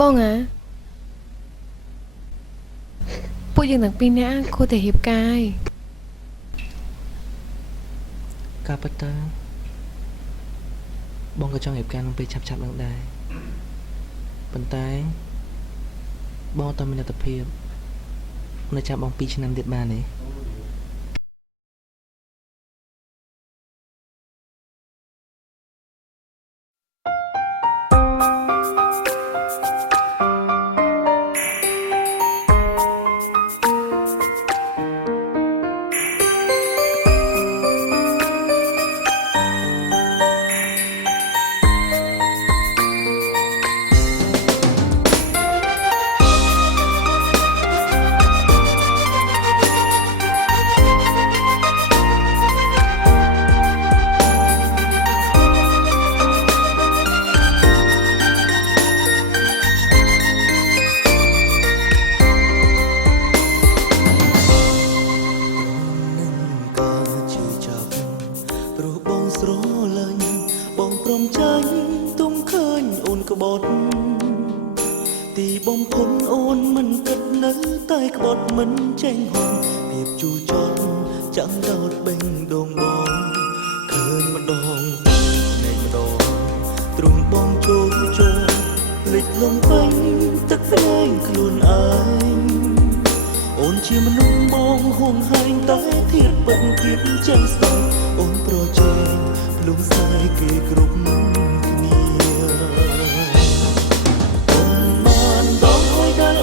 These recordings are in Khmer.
បងពួកយើងទាំងពីរនាក់គួរតែរៀបការហើយការពិតទៅបងក៏ចង់រៀបការនឹងពេលឆាប់ៗនឹងដែរប៉ុន្តែបងអត់មានលទ្ធភាពនៅចាំបង2ឆ្នាំទៀតបានទេទីបំផុនអូនមិនគិតនៅតែក្បត់មិនចេញហន់ភាពជូរចត់ចាំងដោតបេងដងបងឃើញម្ដងណែម្ដងទ្រង់បងចូលលិចលងពេញទឹកភ្នែកខ្លួនឯងអូនជាមនុស្សបងហួងហែងតែធៀបបិទភាពចឹងស្ទើរអូនប្រជែងភ្លុំស្នេហ៍គេគ្រប់គ្នា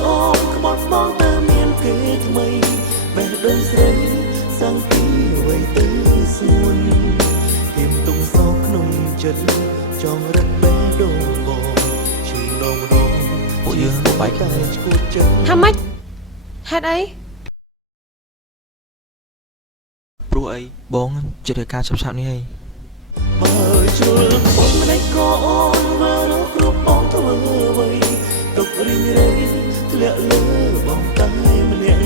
អូនក្បត់បងតែមានគេថ្មីបេះដូងស្រីសាំងពីអ្វីទៅស្ងួនទៀមទុំសោកក្នុងចិត្តចង់រត់បេះដូងបងឈឺដងពួកយើងបែកតែឈួតចិត្តថាម៉េចហេតុអីព្រោះអីបងជិតរការឆាប់ៗនេះហើយបើជុលអូនមិនដេចក៏អូនមើលគ្រប់បងធ្វើអ្វីទុករីងរៃធ្លាក់លើបងតែម្នាក់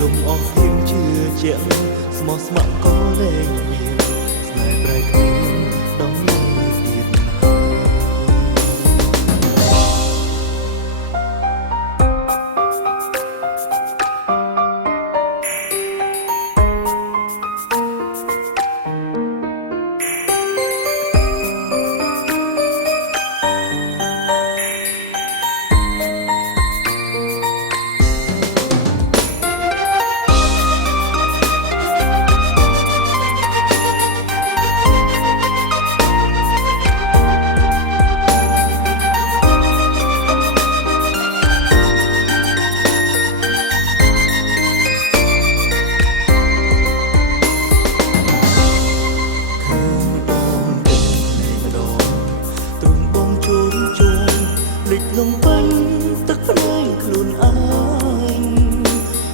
លំអស់ធៀមជឿជាក់ស្មោះស្ម័គ្រក៏លែងមានស្នេហ៍ប្រែគ្មានដំណើរទៀតលងពេញទឹកភ្នែកខ្លួនឯង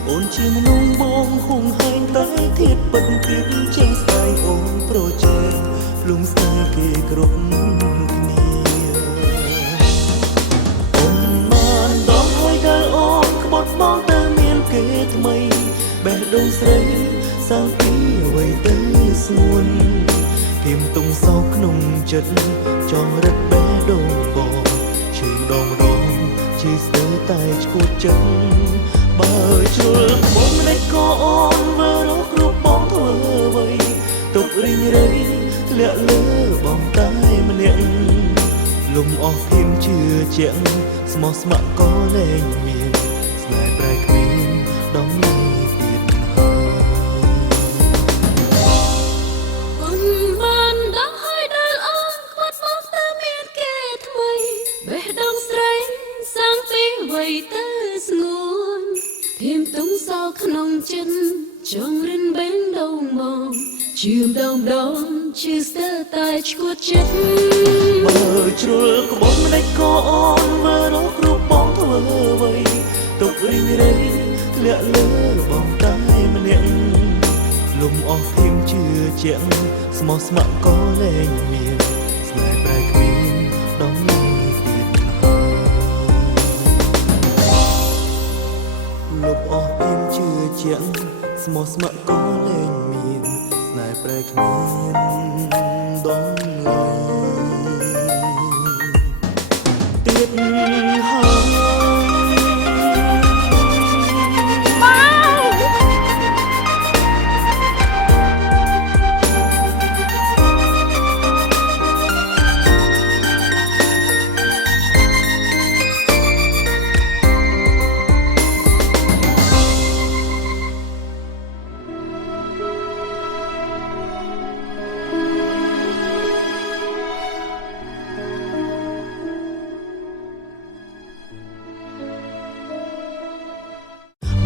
អូនជាមនុស្សបងហួងហែងតែធៀបបិទភាពចេញស្ដាយអូនប្រជែងភ្លុំស្នេហ៍គេគ្រប់គ្នាអូនបានដងហើយដែលអូនក្បត់បងតែមានគេថ្មីបេះដូងស្រីសាំងពីអ្វីទៅស្ងួនទៀមទុំសោកក្នុងចិត្តចង់រត់បេះដូងបងឈឺដងជិះស្ទើរតែឈួតចិត្តបើជុលបងមិនដេចក៏អូនមើលគ្រប់បងធ្វើអ្វីទុករីងរៃធ្លាក់លើបងតែម្នាក់លំអស់ធៀមជឿជាក់ស្មោះស្ម័គ្រក៏លែងមានស្នេហ៍ប្រែគ្មានដំណើរទៀតអូនបានដល់ហើយដែលអូនខ្វាត់មកតែមានគេថ្មីបេះដូងស្រីសាំងពីអ្វីទៅស្ងួនធៀមទុំសោក្នុងចិត្តចង់រិនបេងដូងមកជឿម្ដងជឿស្ទើរតែឈួតចិត្តបើជ្រុលក្បត់មិនដេចក៏អូនមើលគ្រប់បងធ្វើអ្វីទុករីងរៃធ្លាក់លើបងតែម្នាក់លំអស់ធៀមជឿជាក់ស្មោះស្ម័គ្រក៏លែងមានស្នេហ៍ប្រែគ្មានដំណើរទៀតលុបអស់ធៀមជឿជាក់ស្មោះស្ម័គ្រក៏លែងមានស្នេហ៍ប្រែគ្មានដំណើរទី ចិត្តហើយ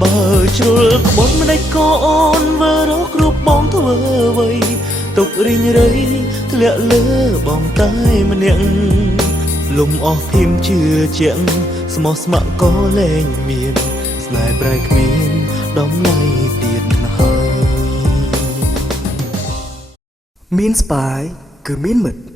បើជ្រុលក្បត់មិនដេចក៏អូនវើរករូបបងធ្វើអ្វីទុករីងរៃធ្លាក់លើបងតែម្នាក់លំអស់ភៀមជឿជាក់ស្មោះស្ម័គ្រក៏លែងមានស្នេហ៍ប្រែគ្មានដំណៃទៀតហើយមានស្បាយគឺមានមិត្ត